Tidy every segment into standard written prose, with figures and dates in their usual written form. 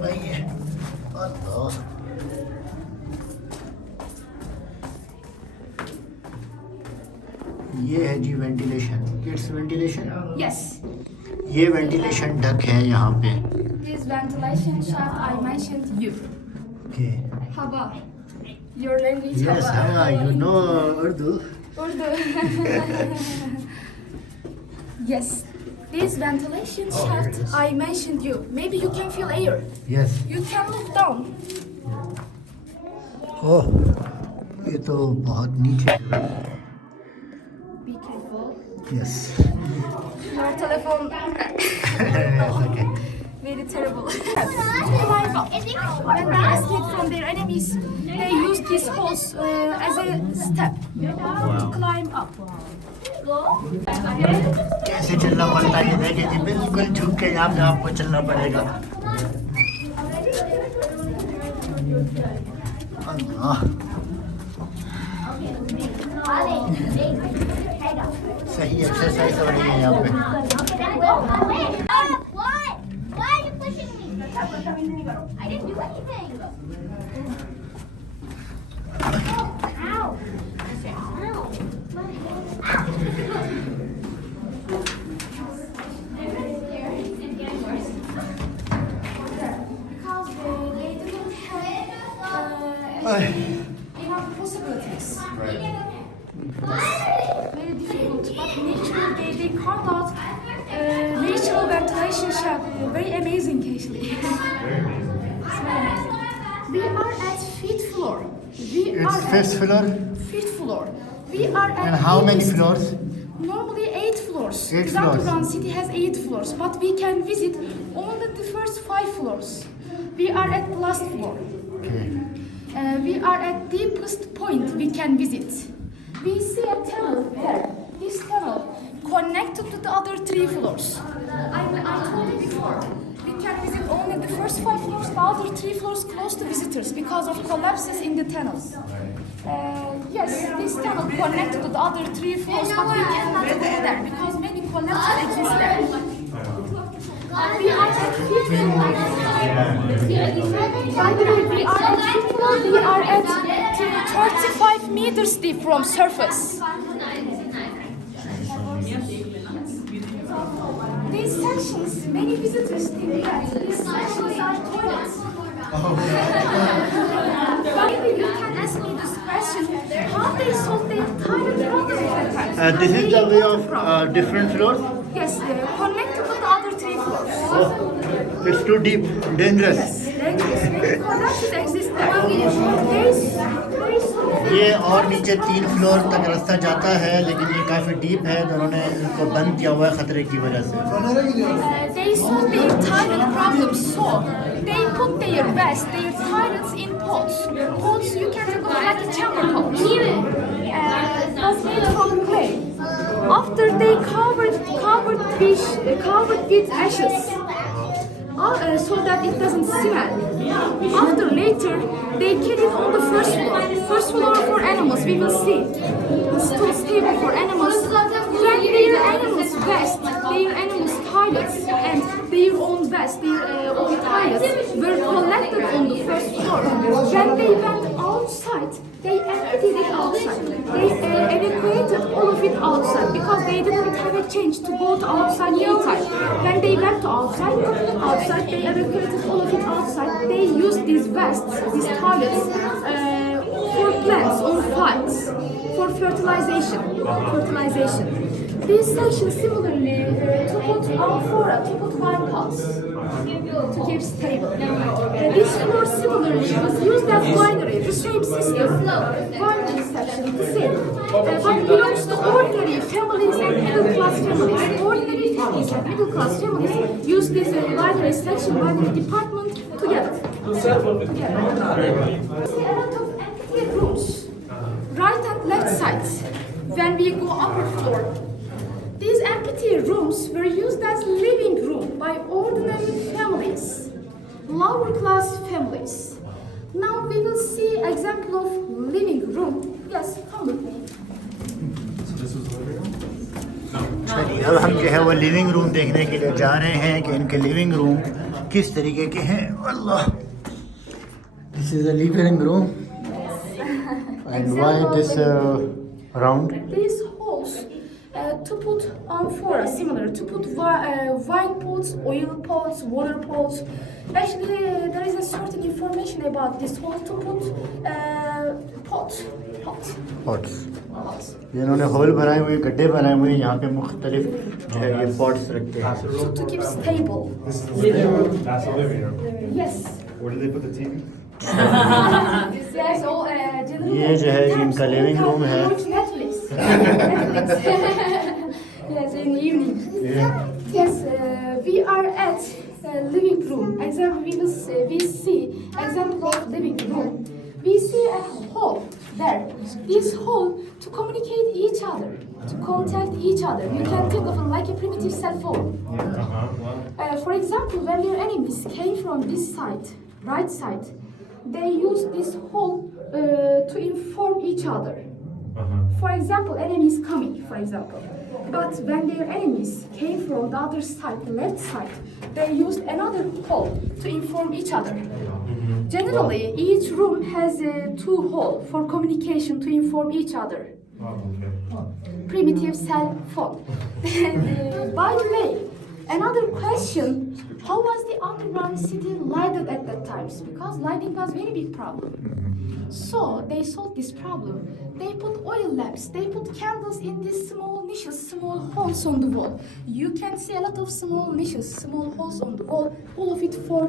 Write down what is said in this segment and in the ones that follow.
भाई ये अल्लाह। ये है जी वेंटिलेशन, इट्स वेंटिलेशन। Yes. ये वेंटिलेशन डक है यहाँ पे। This ventilation shaft I mentioned you. Okay. Hava. Your language Yes, Hava. you know Urdu. Urdu. Yes. This ventilation shaft I mentioned you. Maybe you can feel air. Yes. You can look down. ओह, ये तो बहुत नीचे है। Be careful. Yes. Your telephone. Okay. Very terrible. Climb up. When they escape from their enemies, they use these holes as a step to climb up. कैसे चलना पड़ता है ये देखिए जी, बिल्कुल झुक के यहाँ पे आपको चलना पड़ेगा। अल्लाह, सही एक्सरसाइज हो रही है यहाँ पे। Why are you pushing me? I didn't do anything. Ow. Because they didn't have enough possibilities. Very difficult, but naturally they carved out natural ventilation shaft. Very amazing, actually. It's very amazing. We are at fifth floor. It's fifth floor. Fifth floor. We are at And how many eighth- floors? Normally 8 floors. Eight floors. Underground City has 8 floors, but we can visit only the first 5 floors. We are at the last floor. Okay. We are at deepest point we can visit. We see a tunnel there. This tunnel connected to the other 3 floors. I told you before. We can visit only the first 5 floors, the other 3 floors close to visitors because of collapses in the tunnels. Yes, this tunnel connected to the other 3 floors, but we cannot go there because many collapses exist there. We are at fifth floor. By the way, we are at fifth floor. We are at 35 meters deep from surface. These sections, many visitors think that these sections are toilets. Maybe you can ask me this question: how they solve their toilet problem? This is the way of different floors. Yes, connected to the other 3 floors. It's too deep, dangerous. Collapses exist there. There is ये और नीचे 3 floor तक रास्ता जाता है, लेकिन ये काफ़ी डीप है तो उन्होंने इनको बंद किया हुआ है खतरे की वजह से। they solve their toilet problem, so they put their waste, their toilets in pots. Pots you can think of like a chamber pot. That's made from clay. After they covered with ashes, so that it doesn't smell. After later, they carried on the first floor. First floor for animals, we will see. The stool stable for animals. When their animals' waste, their animals' toilets, and their own waste, their own toilets were collected on the first floor. When they went outside, they emptied it outside. They evacuated all of it outside because they didn't have a change to go to outside anytime. When they went to outside they evacuated all of it outside. They used these wastes, these toilets, for plants on fields, for fertilization. These sections similarly to put amphora, to put wine pots, to keep stable. This floor similarly was used as winery, the same system. Winery section, the same. But belongs to ordinary families and middle class families. Ordinary families and middle class families use this winery section, winery department together. See a lot of empty rooms, right and left sides. When we go upper floor, these empty rooms were used as living room by ordinary families, lower class families. Now we will see example of living room. Yes, come with me. चलिए अब हम जो है वो living room देखने के लिए जा रहे हैं कि इनके लिविंग रूम किस तरीके के हैं अल्लाह this is the living room and why this round These holes to put amphora, similar to put wine pots, oil pots, water pots. Actually, there is a certain information about this hole to put pot. Pots ये इन्होंने whole बनाए हुए गड्ढे बनाए हुए यहाँ पे मुख्तलिफ जो है ये पॉट्स रखते हैं To keep stable. This is the living room. That's the living room. Yes. Where do they put the TV? Yes, all general. ये जो है ये इनका लिविंग रूम है Watch Netflix. Yes, in the evening. Yes, we are at living room. Example, we see example of living room. We see a hole there. This hole to communicate each other, to contact each other. You can think of it like a primitive cell phone. For example, when your enemies came from this side, right side, they use this hole to inform each other. For example, enemies coming, for example. But when their enemies came from the other side, the left side, they used another hole to inform each other. Generally, each room has two holes for communication to inform each other. Primitive cell phone. By the way, another question, how was the underground city lighted at that time? Because lighting was very big problem. So they solved this problem. They put oil lamps, they put candles in these small niches, small holes on the wall. You can see a lot of small niches, small holes on the wall, all of it for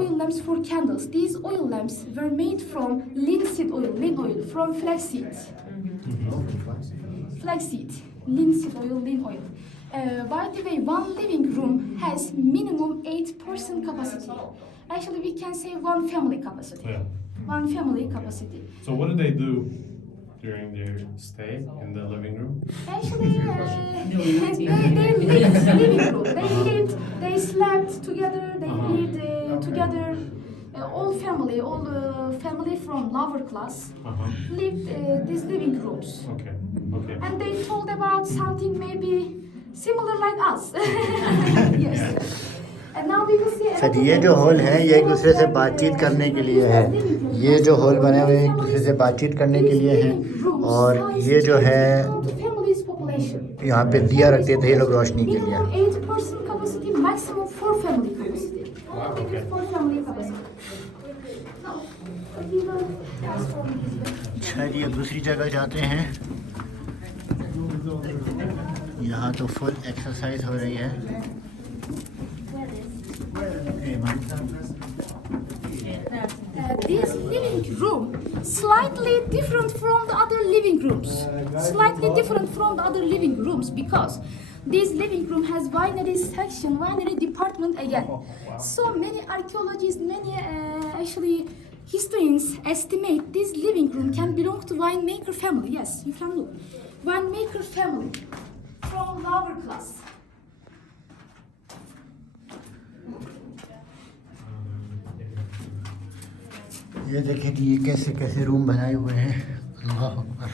oil lamps for candles. These oil lamps were made from linseed oil, from flaxseed. Flaxseed, linseed oil, lin oil. By the way, one living room has minimum 8 person capacity. Actually, we can say one family capacity. Yeah. One family capacity. So what do they do during their stay in the living room? Actually, they lived living room. They lived, they slept together, they lived together. All family from lower class lived these living rooms. Okay. Okay. And they told about something maybe similar like us. Yes. And now we will see. Sir ये जो hall है ये एक दूसरे से बातचीत करने के लिए है ये जो हॉल बने हुए एक दूसरे से बातचीत करने के लिए हैं और ये जो है यहाँ पे दिया रखते थे ये लोग रोशनी के लिए 8 person capacity, maximum 4 family capacity. Okay. 4 family capacity. Now, we will transform this. शायद ये दूसरी जगह जाते हैं यहाँ तो फुल एक्सरसाइज हो रही है This living room slightly different from the other living rooms. Slightly different from the other living rooms because this living room has winery section, winery department again. So many archaeologists, many actually historians estimate this living room can belong to winemaker family. Yes, you can look. Winemaker family from lower class. ये देखें कि ये कैसे कैसे room बनाए हुए हैं अल्लाह Akbar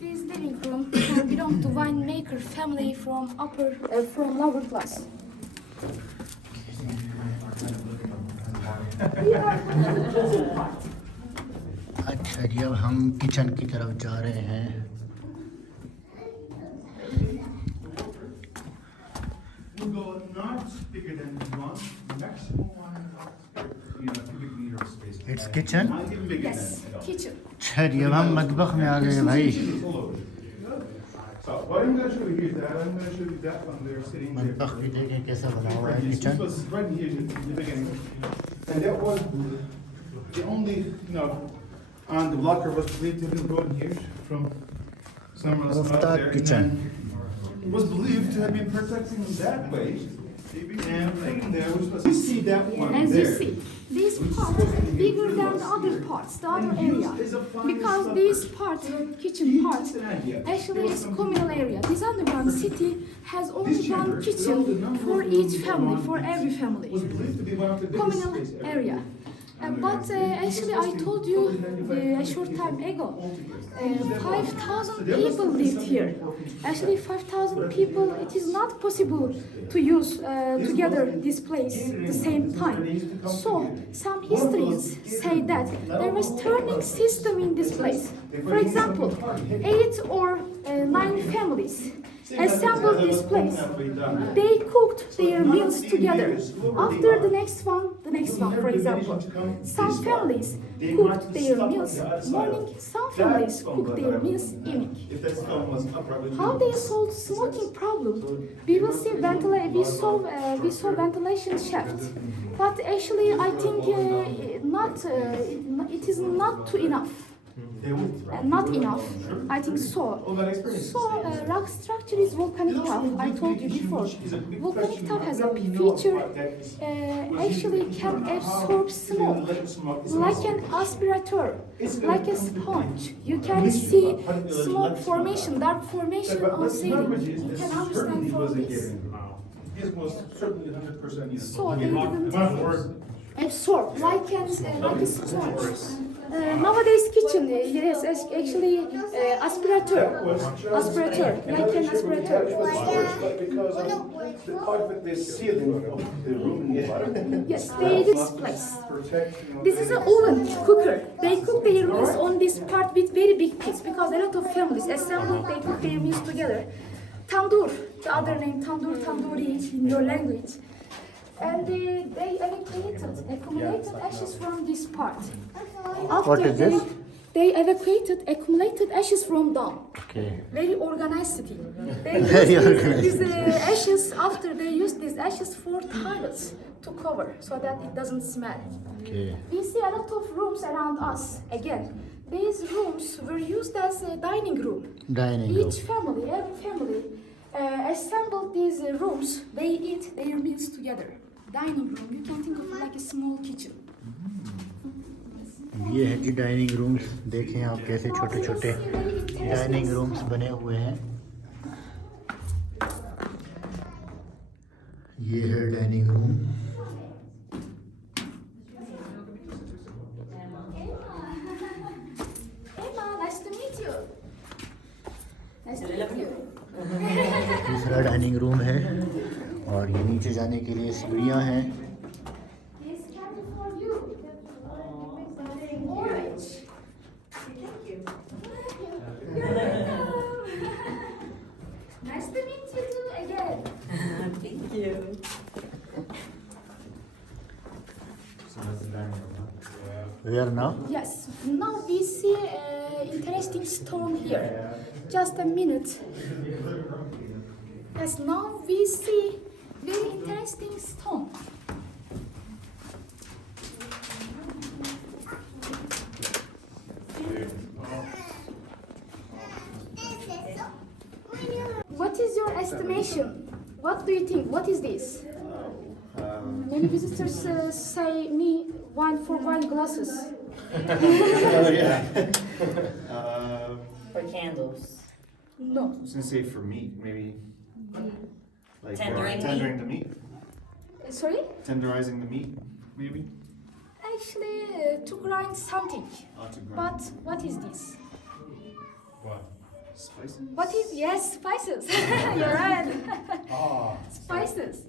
This living room belongs to winemaker family from lower class. अच्छा जी अब हम किचन की तरफ जा रहे हैं We'll go not bigger than you want, maximum 1 cubic meter of space. It's kitchen Not even bigger Yes, than kitchen. अच्छा जी अब हम मतबख में आ गए भाई So what I'm going to show you here is that I'm going to show you that one there sitting there. मतबख भी देखें कैसा बना हुआ है This kitchen was right here in the beginning. And that was the only, on the blocker was believed to have been brought here from somewhere else out there. kitchen. And it was believed to have been protecting that way. And right there was, you see that one As there. you see, this part is bigger than the other parts, the other area. Because this part, kitchen part, actually is communal area. This underground city has only one kitchen for each family, for every family. Was believed to be one of the biggest Communal space area. But actually, I told you a short time ago, 5,000 people lived here. Actually, 5,000 people, it is not possible to use together this place at the same time. So, some historians say that there was turning system in this place. For example, 8 or 9 families assembled this place. They cooked their meals together. After the next one, for example. Some families cooked their meals morning, some families cooked their meals evening. How they solved smoking problem? We will see we saw ventilation shaft. But actually I think it is not too enough. Not enough, I think so. Rock structure is volcanic tuff. I told you before. Volcanic tuff has a feature, actually can absorb smoke, like an aspirator, like a sponge. You can see smoke formation, dark formation on ceiling. You can understand from this. So they didn't absorb, like a sponge. Nowadays kitchen, yes, actually aspirator, like an aspirator. Yes, they did this place. This is an oven cooker. They cook their meals on this part with very big piece because a lot of families assembled, they cook their meals together. Tandoor, the other name tandoor, tandoori in your language. And they accumulated ashes from this part. After What is this? They accumulated ashes from down. Okay. Very organized city. Very organized. These ashes, after they used these ashes for tiles to cover so that it doesn't smell. Okay. We see a lot of rooms around us. Again, these rooms were used as a dining room. Dining room. Each family, every family, assembled these rooms. They eat their meals together. Dining room, you can think of it like a small kitchen. ये है जी dining rooms. देखें आप कैसे छोटे छोटे dining rooms बने हुए हैं. ये है dining room. Emma, nice to meet you. Nice to meet you. दूसरा डाइनिंग रूम है और ये नीचे जाने के लिए सीढ़ियाँ हैं. This candy for you. Orange. You're welcome. Nice to meet you too again. Thank you. Where now? Yes, now we see interesting stone here. Just a minute. Yes, now we see very interesting stone. What is your estimation? What do you think? What is this? Many visitors say me wine for wine glasses. For candles. No. I was gonna say for meat, maybe like Tendering tendering the meat, Sorry? tenderizing the meat, maybe. Actually, to grind something. To grind. But what is this? What? Spices. What is, yes, spices. You're right. Spices.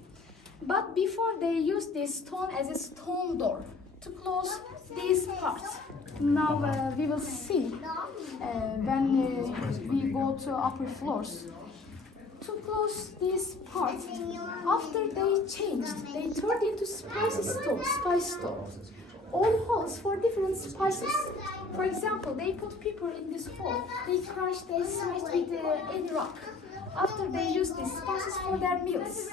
But before they used this stone as a stone door to close these parts. Now we will see when we go to upper floors. To close these parts, after they changed, they turned into spice store. All holes for different spices. For example, they put pepper in this hole. They crushed, they smashed with any rock. After they used these spices for their meals.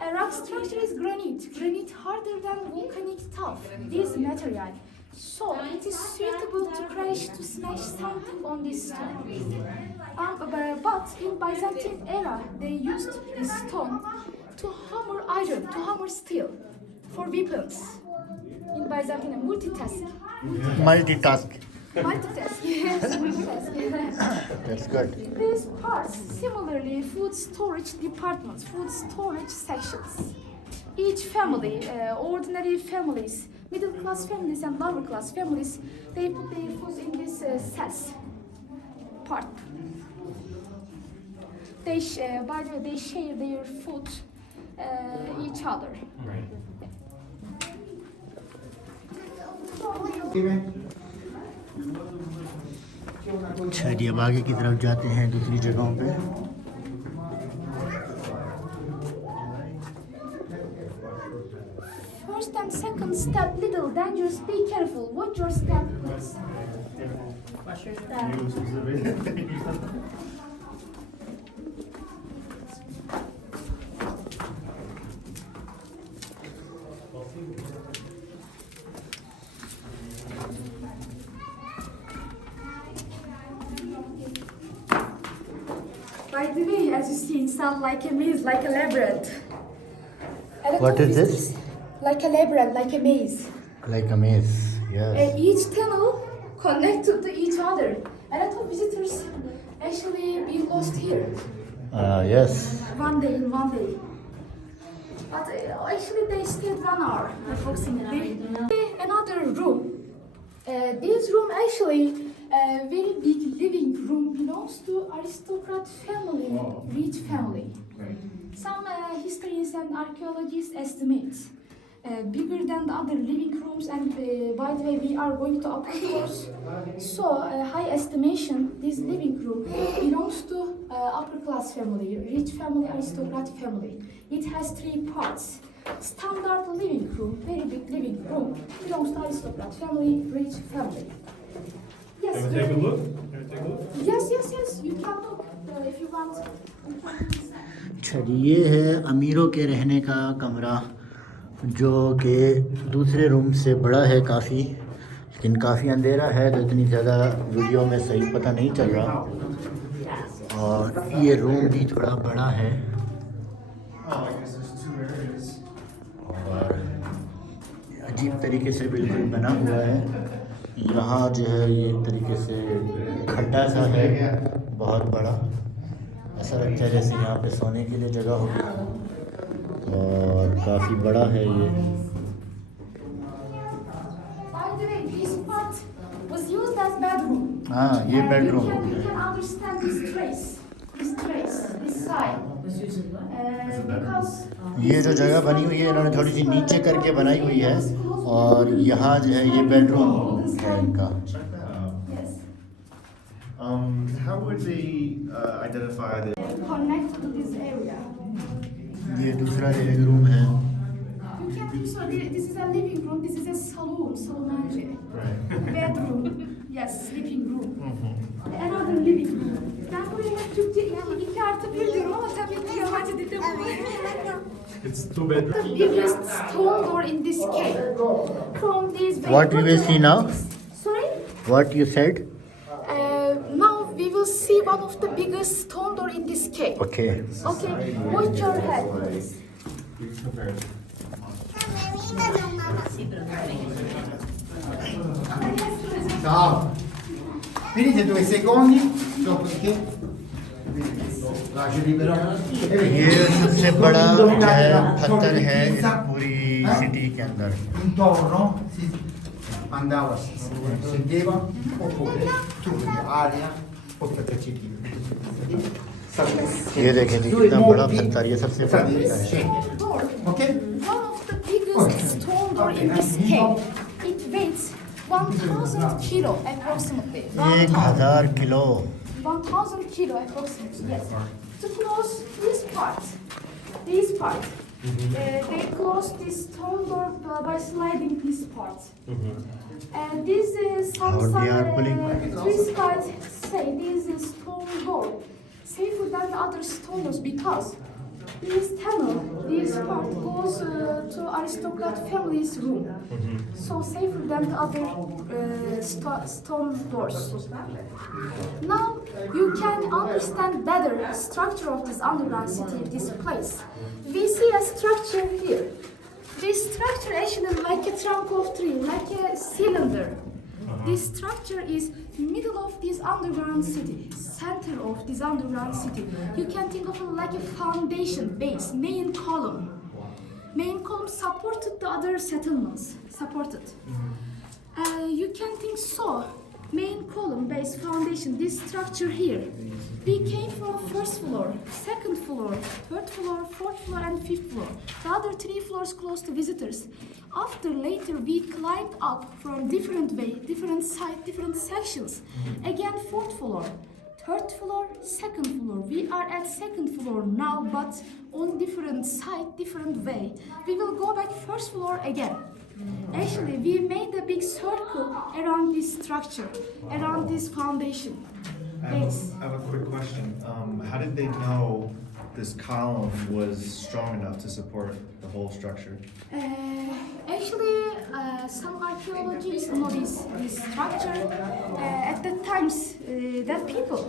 A rock structure is granite. Granite harder than volcanic tuff. This material. So it is suitable to crash, to smash something on this stone. But in Byzantine era, they used this stone to hammer iron, to hammer steel for weapons. In Byzantine, multitask. Multitask. Multitask, yes, multitask. That's good. These parts, similarly, food storage departments, food storage sections. Each family, ordinary families, middle class families and lower class families, they put their food in this cells part. By the way, they share their food each other. Right. अच्छा जी, अब आगे की तरफ जाते हैं दूसरी जगहों पे। First and second step, little dangerous. Be careful. Watch your step, please. Watch your step. You specific. By the way, as you see, it sounds like a maze, like a labyrinth. What is this? Like a labyrinth, like a maze. Like a maze, yes. Each tunnel connected to each other. A lot of visitors actually be lost here Yes. one day in one day. But actually they stayed 1 hour approximately. Another room. This room actually a very big living room belongs to aristocrat family, rich family. Some historians and archaeologists estimate bigger than the other living rooms, and by the way, we are going to upper floors. So, high estimation, this living room belongs to upper class family, rich family, aristocrat family. It has 3 parts. Standard living room, very big living room, belongs to aristocrat family, rich family. Yes, Can we take a look? Can we take a look? yes, you can look if you want. अच्छा जी, ये है अमीरों के रहने का कमरा, जो कि दूसरे रूम से बड़ा है काफ़ी, लेकिन काफ़ी अंधेरा है तो इतनी ज़्यादा वीडियो में सही पता नहीं चल रहा। और ये रूम भी थोड़ा बड़ा है और अजीब तरीके से बिल्कुल बना हुआ है। यहाँ जो है ये एक तरीके से खड्डा सा है बहुत बड़ा, ऐसा लगता है जैसे यहाँ पे सोने के लिए जगह होगी और काफ़ी बड़ा है ये। By the way, this part was used as bedroom. हाँ, ये bedroom You can understand this trace, this sign. Because ये जो जगह बनी हुई है इन्होंने थोड़ी सी नीचे करके बनाई हुई है और यहाँ जो है ये बेडरूम है इनका। yes, How would they identify the connect to this area. ये दूसरा लिविंग रूम है। You can think so. This is a living room. This is a salon, bedroom. Yes, sleeping room. Another living room. Ben buraya Türkçe 2+1 diyorum ama tabii ki yabancı dilde bu. It's 2 bedrooms. The biggest stone door in this cave. From these. What we will see now? Sorry. What you said? Now we will see one of the biggest stone door in this cave. Okay. Okay, watch your head, please. Ciao. Venite 2 secondi, dopodiché lascio libero. ये सबसे बड़ा जो है पत्थर है इस पूरी city के अंदर। Intorno si andava, si scendeva, oppure tutti aria, oppure cecchini. ये देखें जी कितना बड़ा पत्थर, ये सबसे बड़ा पत्थर है। Door. Ok? One of the biggest stone door in this cave. It weighs 1,000 kilo approximately. 1000 kilo. 1,000 kilo approximately. Yes. To close this part, they close this stone door by sliding this part. And this is How they are pulling? This part say this is stone door safer than the other stone doors because this tunnel, this part goes to aristocrat family's room, so safer than the other stone doors. Now you can understand better structure of this underground city, this place. We see a structure here. This structure actually like a trunk of tree, like a cylinder. This structure is middle of this underground city, center of this underground city. You can think of it like a foundation base, main column. main column supported the other settlements. Supported. You can think so. Main column base foundation, this structure here. We came from first floor, second floor, third floor, fourth floor, and fifth floor. The other 3 floors close to visitors. After later we climbed up from different way, different side, different sections. Again fourth floor, third floor, second floor. We are at second floor now, but on different side, different way. We will go back first floor again. Actually, we made a big circle around this structure, around this foundation. Yes. I have a quick question. How did they know this column was strong enough to support the whole structure? Actually, some archaeologists know this structure. At that times, that people,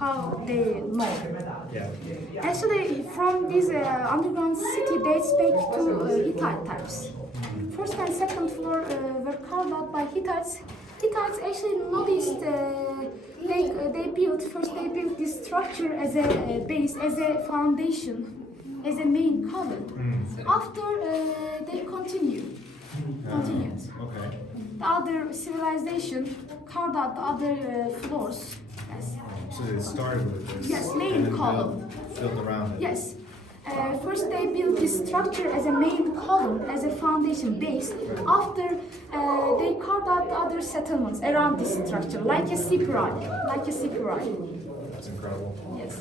how they know. Yeah. Actually, from this underground city dates back to Hittite times. First and second floor were carved out by Hittites. Hittites actually noticed they built this structure as a base, as a foundation, as a main column. After they continued. Okay. The other civilization carved out the other floors. Yes. So they started with this. Yes, main and then column. Built around it. Yes. First they built this structure as a main column, as a foundation base. After they carved out the other settlements around this structure, like a seaport. That's incredible. Yes.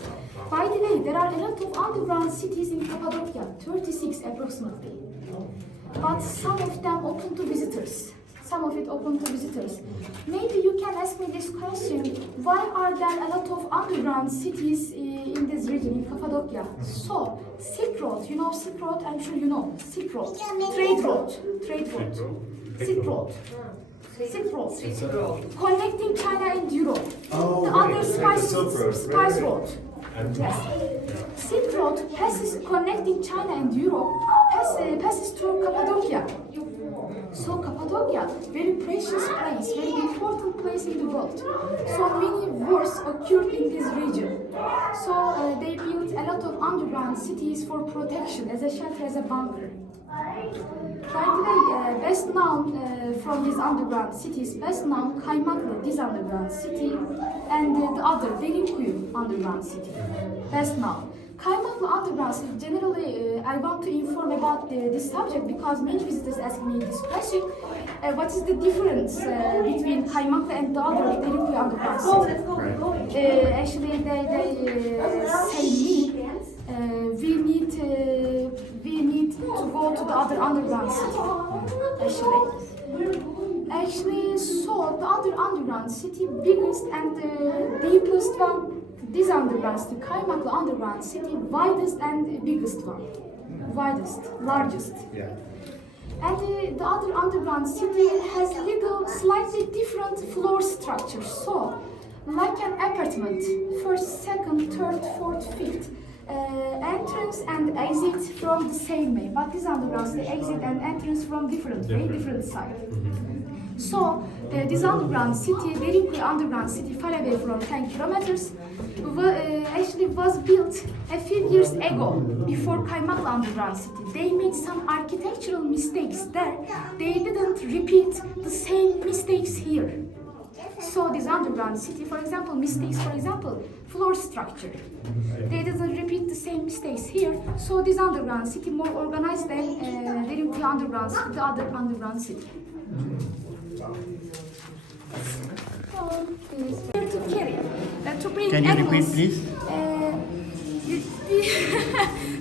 By the way, there are a lot of underground cities in Cappadocia, 36 approximately. But some of them open to visitors. Some of it open to visitors. Maybe you can ask me this question: why are there a lot of underground cities in this region, in Cappadocia? So, Silk Road, you know Silk Road? I'm sure you know. Silk Road. Trade road. Silk Road. Silk Road. Connecting China and Europe. Oh, The right, other right, the Silk Road. Spice Right. Road. Yes. Silk Road passes connecting China and Europe, passes through Cappadocia. So Cappadocia, very precious place, very important place in the world. So many wars occurred in this region. So they built a lot of underground cities for protection, as a shelter, as a bunker. By the way, best known from these underground cities, best known Kaymakli, this underground city, and the other Derinkuyu underground city. Best known. Kaymakli Underground City, generally I want to inform about this subject because many visitors ask me this question. What is the difference between Kaymakli and the other Derinkuyu Underground City? Actually, they say me, we need to go to the other underground city. Actually, so the other underground city, biggest and deepest one, this underground city, Kaymakli Underground City, widest and biggest one. Widest, largest. Yeah. And the other underground city has slightly different floor structures. So, like an apartment, first, second, third, fourth, fifth. Entrance and exit from the same way. But this underground city, exit and entrance from different side. So, this underground city, Derinkuyu Underground City, far away from 10 kilometers, actually was built a few years ago, before Kaymakli Underground City. They made some architectural mistakes there. They didn't repeat the same mistakes here. So this underground city, for example, floor structure. They didn't repeat the same mistakes here. So this underground city more organized than Derinkuyu Underground City, the other underground city. To carry, to bring Can you animals. repeat, please?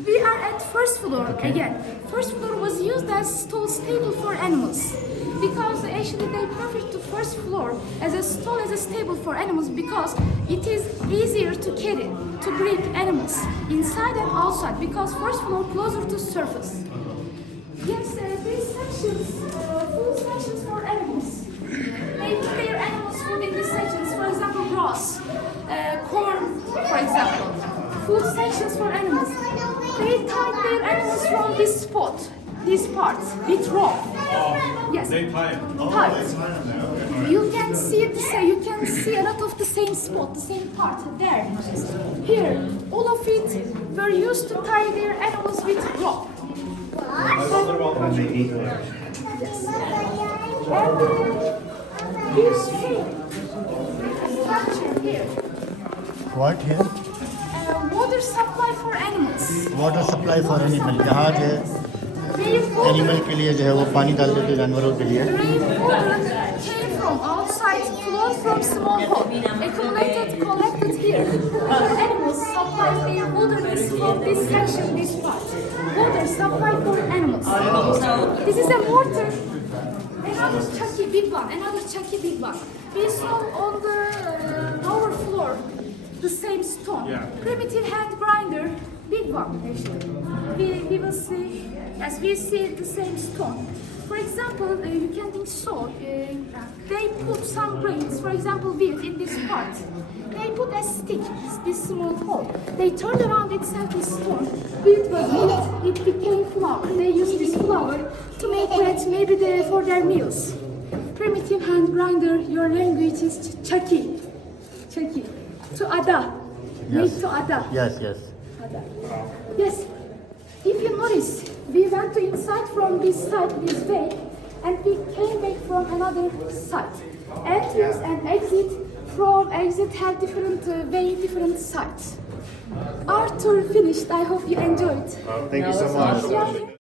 We are at first floor again. First floor was used as stable for animals because actually they prefer to first floor as a stall, as a stable for animals because it is easier to carry, to bring animals inside and outside because first floor closer to surface. Yes, these sections, food sections for animals. They prepare animals food in these sections, for example, grass, corn, for example. Food sections for animals. They tie their animals from this spot, this part, with rope. Yes. They tie it. You can see a lot of the same spot, the same part there. Here, all of it were used to tie their animals with rope. When they ate there. And you see structure here. What here? Water supply for animals. Water supply for animal, यहाँ जो है Rainwater, animal के लिए जो है वो पानी डाल देते हैं जानवरों के लिए. rainwater came from outside, flowed from small hole, accumulated, collected here. Animals supply their waters from this section, this part. Water supply for animals. This is a mortar. Another chunky big one, another chunky big one. We saw on the lower floor the same stone. Primitive hand grinder, big one actually. We will see, as we see the same stone. For example, you can think so. They put some grains, for example, wheat in this part. They put a stick, this small hole. They turned around itself with stone. Wheat was made, it became flour. They used this flour to make bread, maybe for their meals. Primitive hand grinder, your language is Chucky. Chucky. To Ada. Made to Ada. Yes, yes. Ada. Yes. If you notice, we went to inside from this side this way, and we came back from another side. Entrance and exit from exit have different very different sides. Our tour finished. I hope you enjoyed. Thank you so much. Yeah.